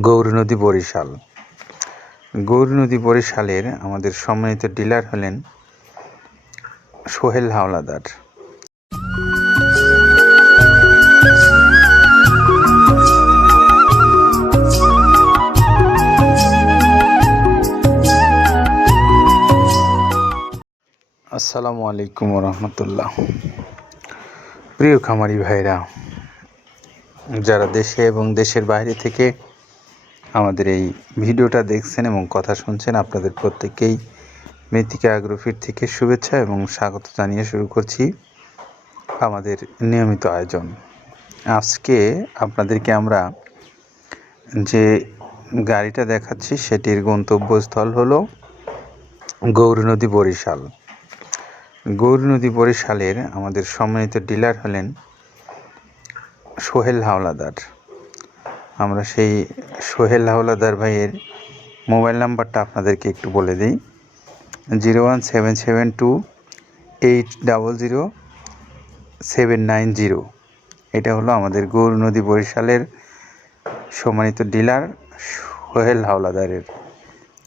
গৌরী নদী বরিশাল। গৌরী নদী বরিশালের আমাদের সম্মানিত ডিলার হলেন সোহেল হাওলাদার। আসসালামু আলাইকুম রহমতুল্লাহ প্রিয় খামারি ভাইরা, যারা দেশে এবং দেশের বাইরে থেকে আমাদের এই ভিডিওটা দেখছেন এবং কথা শুনছেন আপনাদের প্রত্যেককেই মৃত্তিকা আগ্রফিট থেকে শুভেচ্ছা এবং স্বাগত জানিয়ে শুরু করছি আমাদের নিয়মিত আয়োজন। আজকে আপনাদেরকে আমরা যে গাড়িটা দেখাচ্ছি সেটির গন্তব্যস্থল হলো গৌরী নদী বরিশাল। গৌরী নদী বরিশালের আমাদের সম্মানিত ডিলার হলেন সোহেল হাওলাদার। আমরা সেই সোহেল হাওলাদার ভাইয়ের মোবাইল নাম্বারটা আপনাদেরকে একটু বলে দিই। Zero one seven seven two eight double zero seven nine zero. এটা হলো আমাদের গৌর নদী বরিশালের সম্মানিত ডিলার সোহেল হাওলাদারের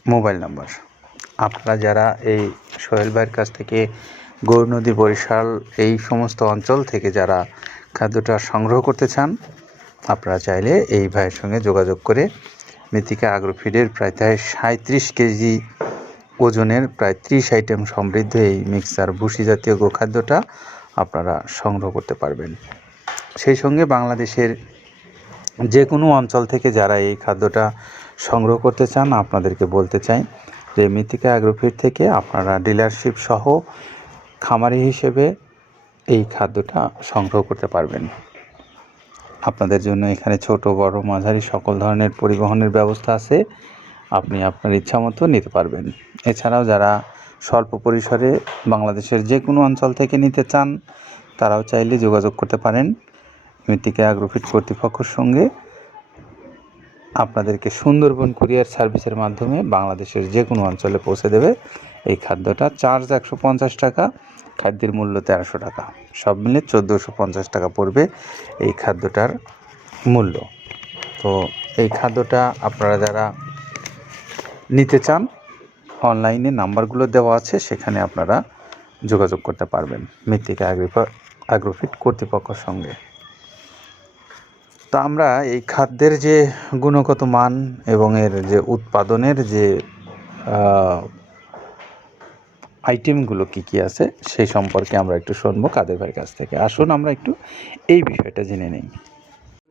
মোবাইল নাম্বার। আপনারা যারা এই সোহেল ভাইয়ের কাছ থেকে গৌর নদী বরিশাল এই সমস্ত অঞ্চল থেকে যারা খাদ্যটা সংগ্রহ করতে চান আপনারা চাইলে এই ভাইয়ের সঙ্গে যোগাযোগ করে মৃত্তিকা আগ্রোফিডের প্রায় প্রায় সাঁত্রিশ কেজি ওজনের প্রায় ত্রিশ আইটেম সমৃদ্ধ এই মিক্সার ভুসি জাতীয় গোখাদ্যটা আপনারা সংগ্রহ করতে পারবেন। সেই সঙ্গে বাংলাদেশের যে কোনো অঞ্চল থেকে যারা এই খাদ্যটা সংগ্রহ করতে চান, আপনাদেরকে বলতে চাই যে মৃত্তিকা অ্যাগ্রোফিট থেকে আপনারা ডিলারশিপ সহ খামারি হিসেবে এই খাদ্যটা সংগ্রহ করতে পারবেন। আপনাদের জন্য এখানে ছোট, বড়, মাঝারি সকল ধরনের পরিবহনের ব্যবস্থা আছে। আপনি আপনার ইচ্ছা মতো নিতে পারবেন। এছাড়াও যারা স্বল্প পরিসরে বাংলাদেশের যে কোনো অঞ্চল থেকে নিতে চান, তারাও চাইলে যোগাযোগ করতে পারেন। মৃত্তিকা অ্যাগ্রোফিট কর্তৃপক্ষের সঙ্গে আপনাদেরকে সুন্দরবন কুরিয়ার সার্ভিসের মাধ্যমে বাংলাদেশের যে কোনো অঞ্চলে পৌঁছে দেবে। এই খাদ্যটা চার্জ একশো পঞ্চাশ টাকা, খাদ্যের মূল্য তেরোশো টাকা। সব মিলে চোদ্দোশো পঞ্চাশ টাকা পড়বে এই খাদ্যটার মূল্য। তো এই খাদ্যটা আপনারা যারা নিতে চান অনলাইনে নাম্বারগুলো দেওয়া আছে, সেখানে আপনারা যোগাযোগ করতে পারবেন মৃত্তিকা অ্যাগ্রিফা, অ্যাগ্রোফিট কর্তৃপক্ষের সঙ্গে। তো আমরা এই খাদ্যের যে গুণগত মান এবং এর যে উৎপাদনের যে আইটেমগুলো কি কি আছে সেই সম্পর্কে আমরা একটু শুনব কাদের ভাইয়ের কাছ থেকে। আসুন আমরা একটু এই বিষয়টা জেনে নিই।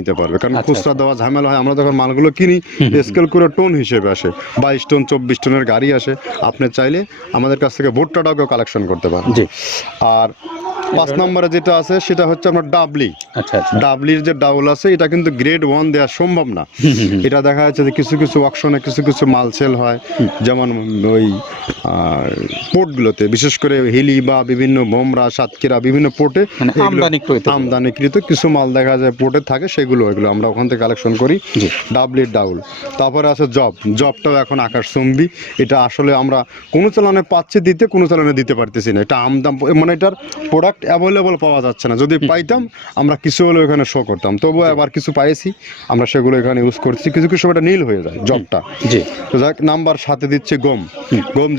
নিতে পারবে। কারণ আচ্ছা, খুচরা দেওয়া ঝামেলা হয় আমরা যখন মালগুলো কিনি স্কেল করে টোন হিসেবে আসে বাইশ টন চব্বিশ টনের গাড়ি আসে আপনি চাইলে আমাদের কাছ থেকে ভুট্টাটাও কেউ কালেকশন করতে পারেন। জি। আর পাঁচ নম্বরে যেটা আছে সেটা হচ্ছে আপনার ডাবলি। আচ্ছা আচ্ছা। ডাবলির যে ডাউল আছে এটা কিন্তু গ্রেড ওয়ান দেওয়া সম্ভব না। এটা দেখা যাচ্ছে যে কিছু কিছু অকশনে কিছু কিছু মাল সেল হয় যেমন ওই পোর্টগুলোতে বিশেষ করে হিলি বা বিভিন্ন বোমরা সাতক্ষীরা বিভিন্ন পোর্টে মানে আমদানিকৃত। কিছু মাল দেখা যায় পোর্টে থাকে সেগুলো এগুলো আমরা ওখান থেকে কালেকশন করি। ডাবলি ডাউল। তারপরে আছে জব। জবটাও এখন আকাশচুম্বী। এটা আসলে আমরা কোনো চালানে পাচ্ছি দিতে কোনো চালানে দিতে পারতেছি না। এটা আমদাম মানে এটার প্রোডাক্ট অ্যাভেলেবল পাওয়া যাচ্ছে না। যদি পাইতাম আমরা কিছু হলেও এখানে শো করতাম। তবুও আবার কিছু পাইছি আমরা সেগুলো এখানে ইউজ করছি। কিছু কিছু সময় এটা নীল হয়ে যায় জবটা। জি। তো যাক নাম্বার সাথে দিচ্ছে গম। গম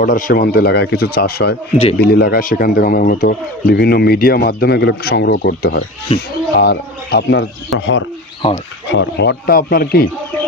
বর্ডার সীমান্ত এলাকায় কিছু চাষ হয়। বিল এলাকায় সেখান থেকে আমরা মতো বিভিন্ন মিডিয়া মাধ্যমে এগুলো সংগ্রহ করতে হয়। আর আপনার হর হর। হর হরটা আপনার কি?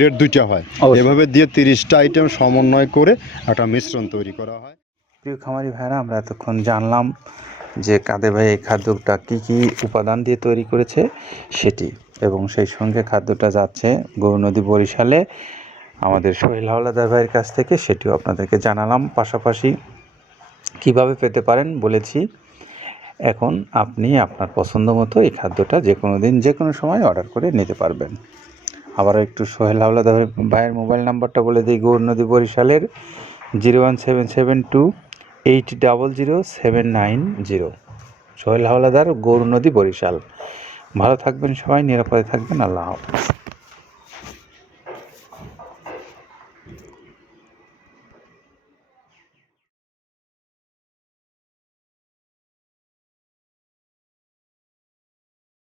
গ্রেড দুইটা হয়। এভাবে দিয়ে তিরিশটা আইটেম সমন্বয় করে একটা মিশ্রণ তৈরি করা হয়। প্রিয় খামারি ভাইরা আমরা এতক্ষণ জানলাম যে কাদে ভাই এই খাদ্যটা কী কী উপাদান দিয়ে তৈরি করেছে সেটি এবং সেই সঙ্গে খাদ্যটা যাচ্ছে গৌরনদী বরিশালে। আমাদের সোহেল হাওলাদার ভাইয়ের কাছ থেকে সেটিও আপনাদেরকে জানালাম। পাশাপাশি কীভাবে পেতে পারেন বলেছি এখন আপনি আপনার পছন্দ মতো এই খাদ্যটা যে কোনো দিন যে কোনো সময় অর্ডার করে নিতে পারবেন। আবারও একটু সোহেল হাওলাদার ভাইয়ের মোবাইল নাম্বারটা বলে দিই, গৌর নদী বরিশালের zero one seven seven two eight double zero seven nine zero. Sohel Howlader, Gournadi Barishal. ভালো থাকবেন সবাই, নিরাপদে থাকবেন, আল্লাহ হাফেজ।